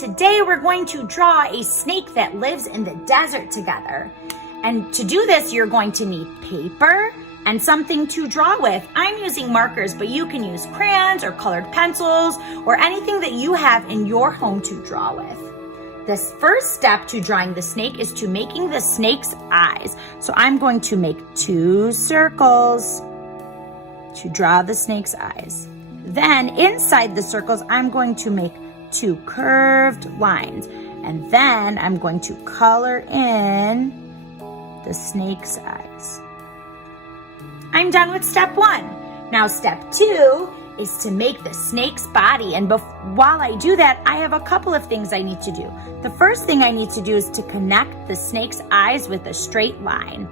Today we're going to draw a snake that lives in the desert together. And to do this, you're going to need paper and something to draw with. I'm using markers, but you can use crayons or colored pencils or anything that you have in your home to draw with. The first step to drawing the snake is to making the snake's eyes. So I'm going to make 2 circles to draw the snake's eyes. Then inside the circles, I'm going to make 2 curved lines. And then I'm going to color in the snake's eyes. I'm done with step 1. Now step 2 is to make the snake's body. And while I do that, I have a couple of things I need to do. The first thing I need to do is to connect the snake's eyes with a straight line.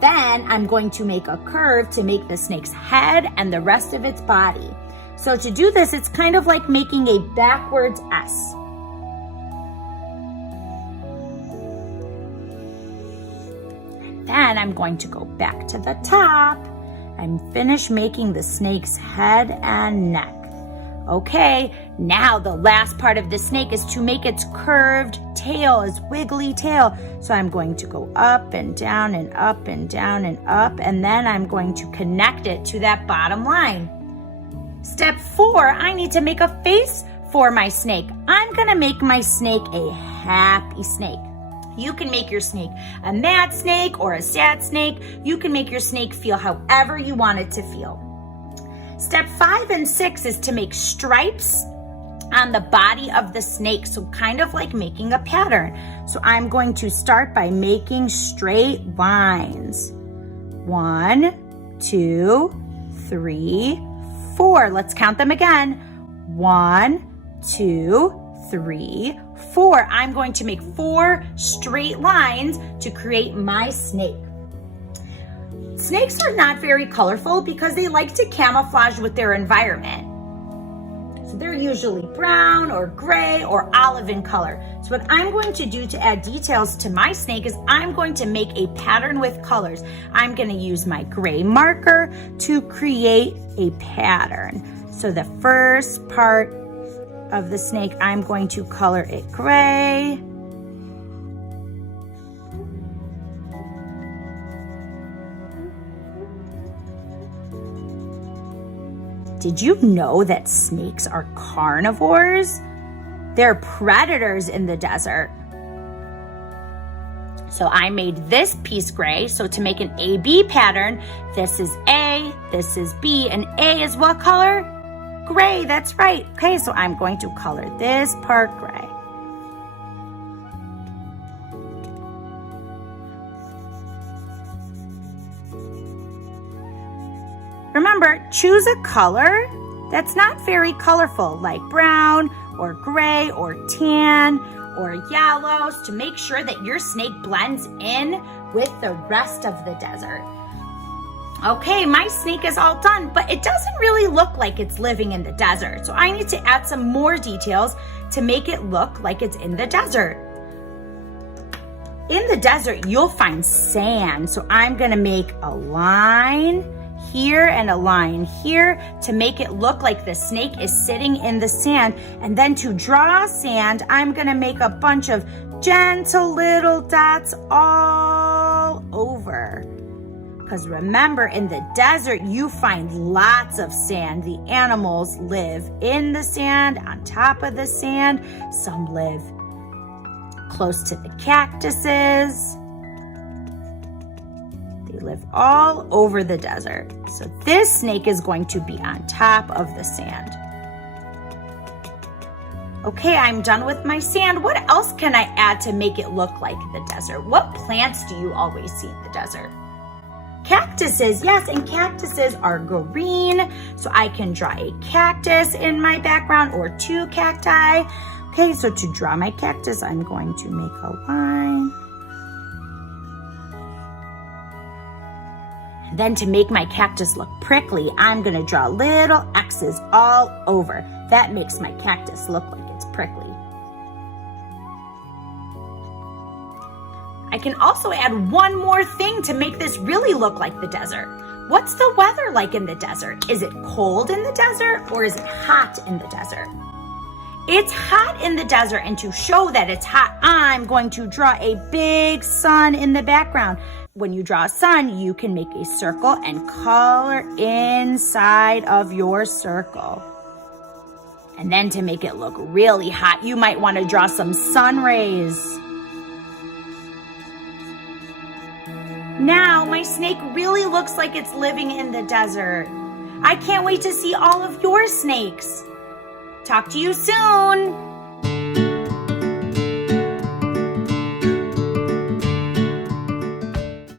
Then I'm going to make a curve to make the snake's head and the rest of its body. So to do this, it's kind of like making a backwards S. Then I'm going to go back to the top and finish making the snake's head and neck. Okay, now the last part of the snake is to make its curved tail, its wiggly tail. So I'm going to go up and down and up and down and up, and then I'm going to connect it to that bottom line. Step 4, I need to make a face for my snake. I'm gonna make my snake a happy snake. You can make your snake a mad snake or a sad snake. You can make your snake feel however you want it to feel. Step 5 and 6 is to make stripes on the body of the snake, so kind of like making a pattern. So I'm going to start by making straight lines. 1, 2, 3, 4. Let's count them again. 1, 2, 3, 4. I'm going to make 4 straight lines to create my snake. Snakes are not very colorful because they like to camouflage with their environment. So they're usually brown or gray or olive in color. So what I'm going to do to add details to my snake is I'm going to make a pattern with colors. I'm going to use my gray marker to create a pattern. So the first part of the snake, I'm going to color it gray. Did you know that snakes are carnivores? They're predators in the desert. So I made this piece gray. So to make an AB pattern, this is A, this is B, and A is what color? Gray, that's right. Okay, so I'm going to color this part gray. Remember, choose a color that's not very colorful, like brown or gray or tan or yellows, to make sure that your snake blends in with the rest of the desert. Okay, my snake is all done, but it doesn't really look like it's living in the desert. So I need to add some more details to make it look like it's in the desert. In the desert, you'll find sand. So I'm gonna make a line here and a line here to make it look like the snake is sitting in the sand. And then to draw sand, I'm gonna make a bunch of gentle little dots all over. Because remember, in the desert, you find lots of sand. The animals live in the sand, on top of the sand. Some live close to the cactuses. They live all over the desert. So this snake is going to be on top of the sand. Okay, I'm done with my sand. What else can I add to make it look like the desert? What plants do you always see in the desert? Cactuses, yes, and cactuses are green. So I can draw a cactus in my background or 2 cacti. Okay, so to draw my cactus, I'm going to make a line. Then to make my cactus look prickly, I'm gonna draw little X's all over. That makes my cactus look like it's prickly. I can also add one more thing to make this really look like the desert. What's the weather like in the desert? Is it cold in the desert or is it hot in the desert? It's hot in the desert, and to show that it's hot, I'm going to draw a big sun in the background. When you draw a sun, you can make a circle and color inside of your circle. And then to make it look really hot, you might want to draw some sun rays. Now my snake really looks like it's living in the desert. I can't wait to see all of your snakes. Talk to you soon.